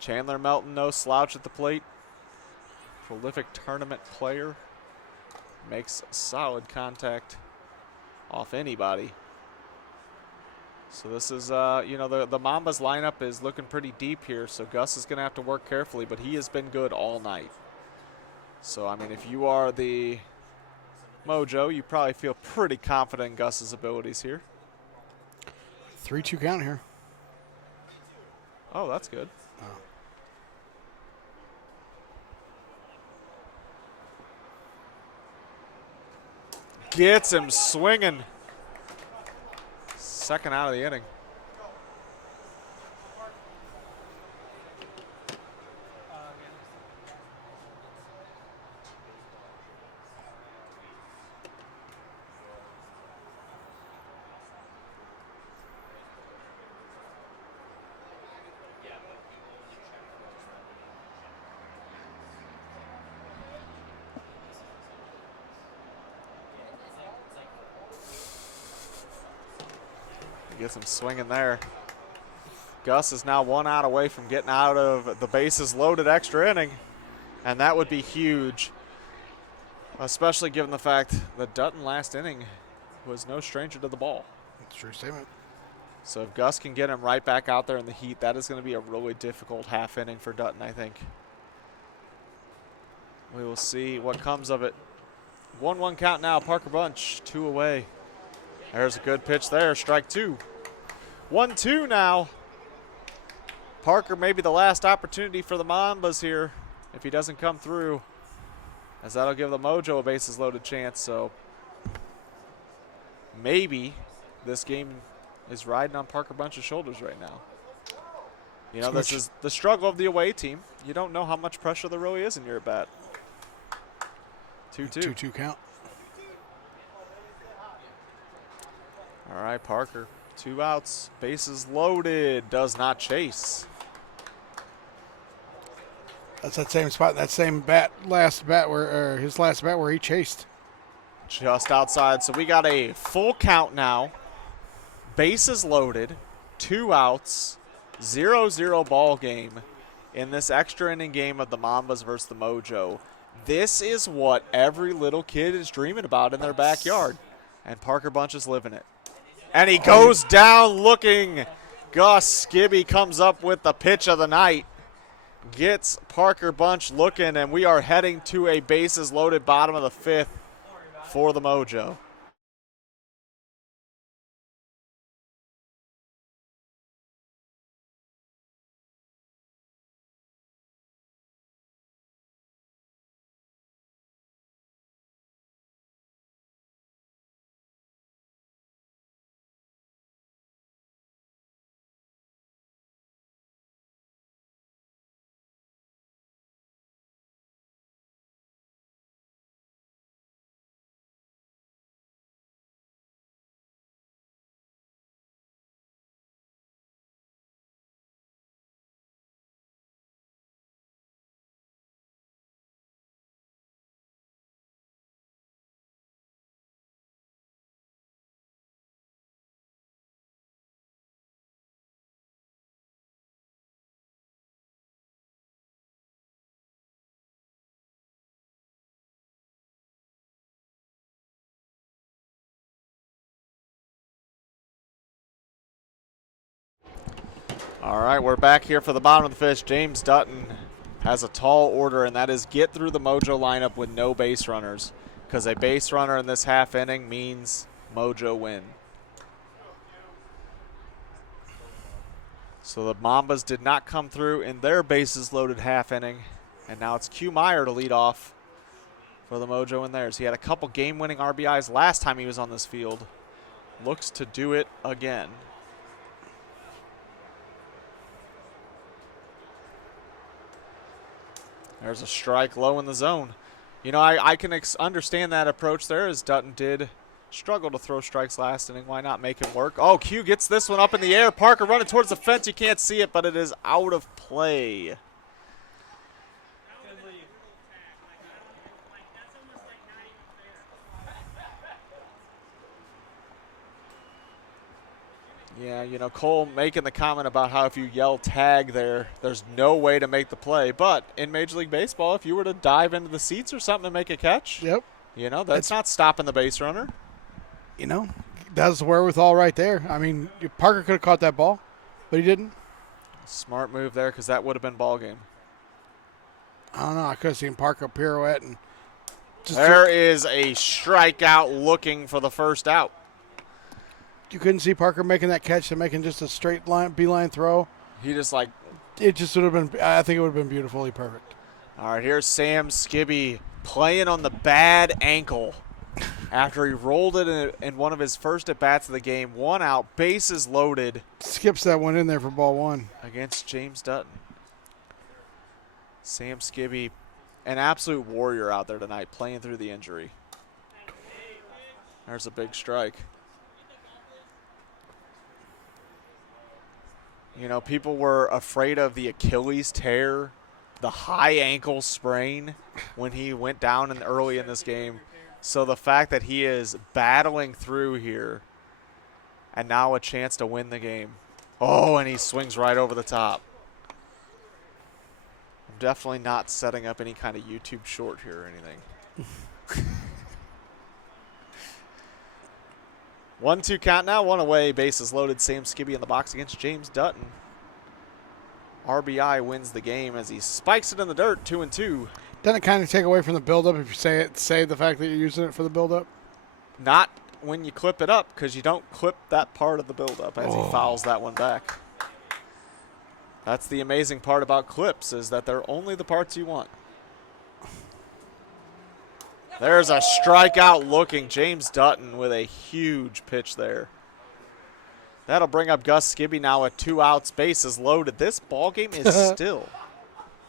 Chandler Melton, no slouch at the plate. Prolific tournament player. Makes solid contact off anybody. So this is, you know, the Mambas lineup is looking pretty deep here, so Gus is going to have to work carefully, but he has been good all night. So, I mean, if you are the Mojo, you probably feel pretty confident in Gus's abilities here. 3-2 count here. Oh, that's good. Oh. Gets him swinging. Second out of the inning. Gets him swinging there. Gus is now 1 out away from getting out of the bases loaded extra inning, and that would be huge, especially given the fact that Dutton last inning was no stranger to the ball. That's a true statement. So if Gus can get him right back out there in the heat, that is going to be a really difficult half inning for Dutton, I think. We will see what comes of it. 1-1 count now. Parker Bunch, 2 away. There's a good pitch there. Strike 2. 1-2 now. Parker maybe the last opportunity for the Mambas here if he doesn't come through, as that'll give the Mojo a bases loaded chance. So maybe this game is riding on Parker Bunch's shoulders right now. You know, this is the struggle of the away team. You don't know how much pressure there really is in your at-bat. 2-2. 2-2 count. All right, Parker, 2 outs, bases loaded, does not chase. That's that same spot, that same bat, last bat where, his last bat where he chased. Just outside, so we got a full count now. Bases loaded, 2 outs, 0-0 ball game in this extra inning game of the Mambas versus the Mojo. This is what every little kid is dreaming about in their backyard, and Parker Bunch is living it. And he goes down looking. Gus Skibby comes up with the pitch of the night. Gets Parker Bunch looking, and we are heading to a bases loaded bottom of the 5th for the Mojo. All right, we're back here for the bottom of the 5th. James Dutton has a tall order, and that is get through the Mojo lineup with no base runners. because a base runner in this half inning means Mojo win. So the Mambas did not come through in their bases loaded half inning, and now it's Q Meyer to lead off for the Mojo in theirs. He had a couple game-winning RBIs last time he was on this field. Looks to do it again. There's a strike low in the zone. You know, I can understand that approach there, as Dutton did struggle to throw strikes last inning. Why not make it work? Oh, Q gets this one up in the air. Parker running towards the fence. You can't see it, but it is out of play. Yeah, you know, Cole making the comment about how if you yell tag there, there's no way to make the play. But in Major League Baseball, if you were to dive into the seats or something to make a catch, Yep. You know, that's not stopping the base runner. You know, that's the wherewithal right there. I mean, Parker could have caught that ball, but he didn't. Smart move there, because that would have been ball game. I don't know. I could have seen Parker pirouette and just There is a strikeout looking for the first out. you couldn't see Parker making that catch and making just a straight line beeline throw. He just like, It just would have been. I think it would have been beautifully perfect. all right, here's Sam Skibby playing on the bad ankle after he rolled it in one of his first at-bats of the game. One out, bases loaded Skips that one in there for ball one. against James Dutton. Sam Skibby, an absolute warrior out there tonight, playing through the injury. There's a big strike. You know, people were afraid of the Achilles tear, the high ankle sprain when he went down early in this game. So the fact that he is battling through here and now a chance to win the game. Oh, and he swings right over the top. I'm definitely not setting up any kind of YouTube short here or anything. 1-2 count now, one away, bases loaded. Sam Skibby in the box against James Dutton. RBI wins the game as he spikes it in the dirt, 2-2. Doesn't it kind of take away from the buildup if you say the fact that you're using it for the buildup? Not when you clip it up, because you don't clip that part of the buildup as he fouls that one back. That's the amazing part about clips, is that they're only the parts you want. There's a strikeout looking James Dutton with a huge pitch there. That'll bring up Gus Skibby now at 2 outs, bases loaded. This ball game is still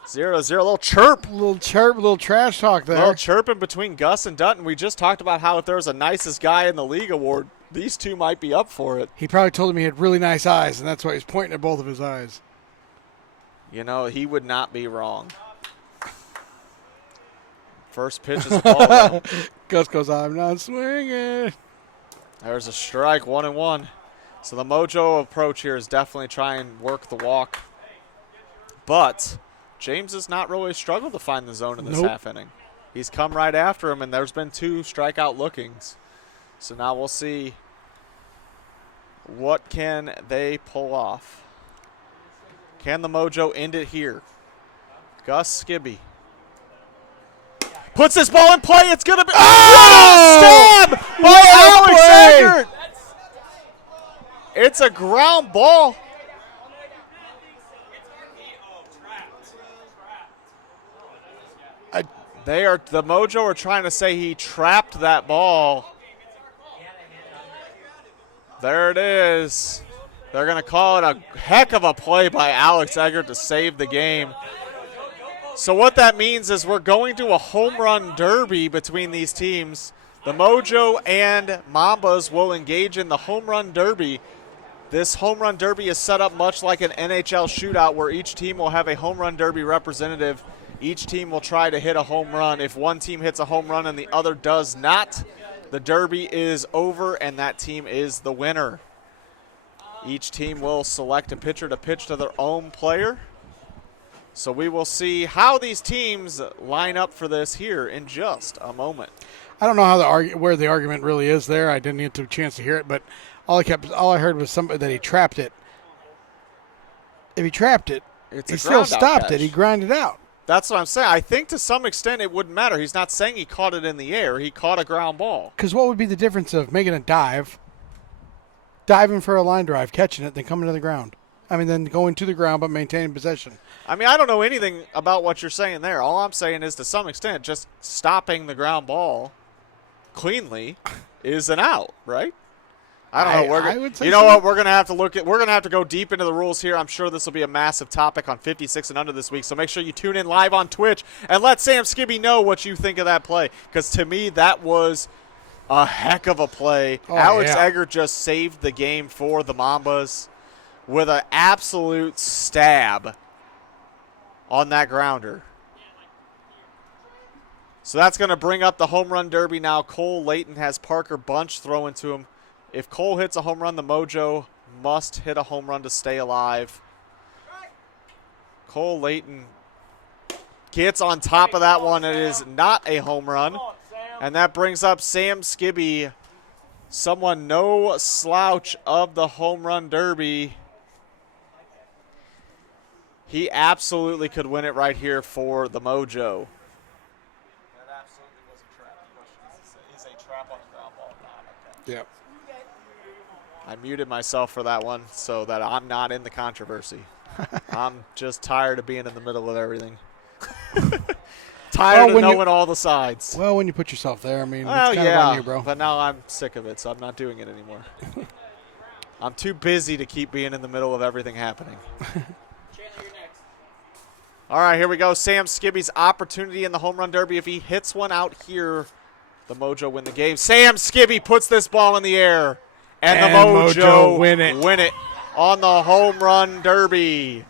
0-0. Little chirp. Little trash talk there. Little chirping between Gus and Dutton. We just talked about how if there was a nicest guy in the league award, these two might be up for it. He probably told him he had really nice eyes, and that's why he's pointing at both of his eyes. You know, he would not be wrong. First pitch is a ball. Gus goes, I'm not swinging. There's a strike, 1-1. So the Mojo approach here is definitely try and work the walk. But James has not really struggled to find the zone in this half inning. He's come right after him, and there's been 2 strikeout lookings. So now we'll see what can they pull off. Can the Mojo end it here? Gus Skibby puts this ball in play. It's going to be stab by Alex Eggert. It's a ground ball. The Mojo are trying to say he trapped that ball. There it is. They're going to call it a heck of a play by Alex Eggert to save the game. So what that means is we're going to a home run derby between these teams. The Mojo and Mambas will engage in the home run derby. This home run derby is set up much like an NHL shootout where each team will have a home run derby representative. Each team will try to hit a home run. If one team hits a home run and the other does not, the derby is over and that team is the winner. Each team will select a pitcher to pitch to their own player. So we will see how these teams line up for this here in just a moment. I don't know how where the argument really is there. I didn't get a chance to hear it, but all I heard was somebody that he trapped it. If he trapped it, he still stopped it. He grinded out. That's what I'm saying. I think to some extent it wouldn't matter. He's not saying he caught it in the air. He caught a ground ball. Because what would be the difference of making a dive, diving for a line drive, catching it, then coming to the ground? I mean, then going to the ground but maintaining possession. I mean, I don't know anything about what you're saying there. All I'm saying is to some extent just stopping the ground ball cleanly is an out, right? I don't know. I would say you know so. what? We're gonna have to look at. We're gonna have to go deep into the rules here. I'm sure this will be a massive topic on 56 and under this week. So make sure you tune in live on Twitch and let Sam Skibby know what you think of that play. Because to me, that was a heck of a play. Oh, Alex yeah. Eggert just saved the game for the Mambas with an absolute stab on that grounder. So that's going to bring up the home run derby now. Cole Layton has Parker Bunch throwing to him. If Cole hits a home run, the Mojo must hit a home run to stay alive. Cole Layton gets on top of that one. It is not a home run. And that brings up Sam Skibby, someone no slouch of the home run derby. He absolutely could win it right here for the Mojo. That absolutely was a trap. The question is a trap on the ground ball not? Okay. Yep. I muted myself for that one so that I'm not in the controversy. I'm just tired of being in the middle of everything. Tired of knowing all the sides. Well, when you put yourself there, I mean, Well, it's kind of on you, bro. but now I'm sick of it, so I'm not doing it anymore. I'm too busy to keep being in the middle of everything happening. Chandler, you're next. All right, here we go. Sam Skibby's opportunity in the home run derby. If he hits one out here, the Mojo win the game. Sam Skibby puts this ball in the air. And the Mojo win it on the home run derby.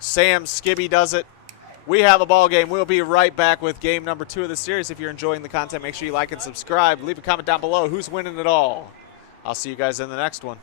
Sam Skibby does it. We have a ball game. We'll be right back with game number 2 of the series. If you're enjoying the content, make sure you like and subscribe. Leave a comment down below. Who's winning it all? I'll see you guys in the next one.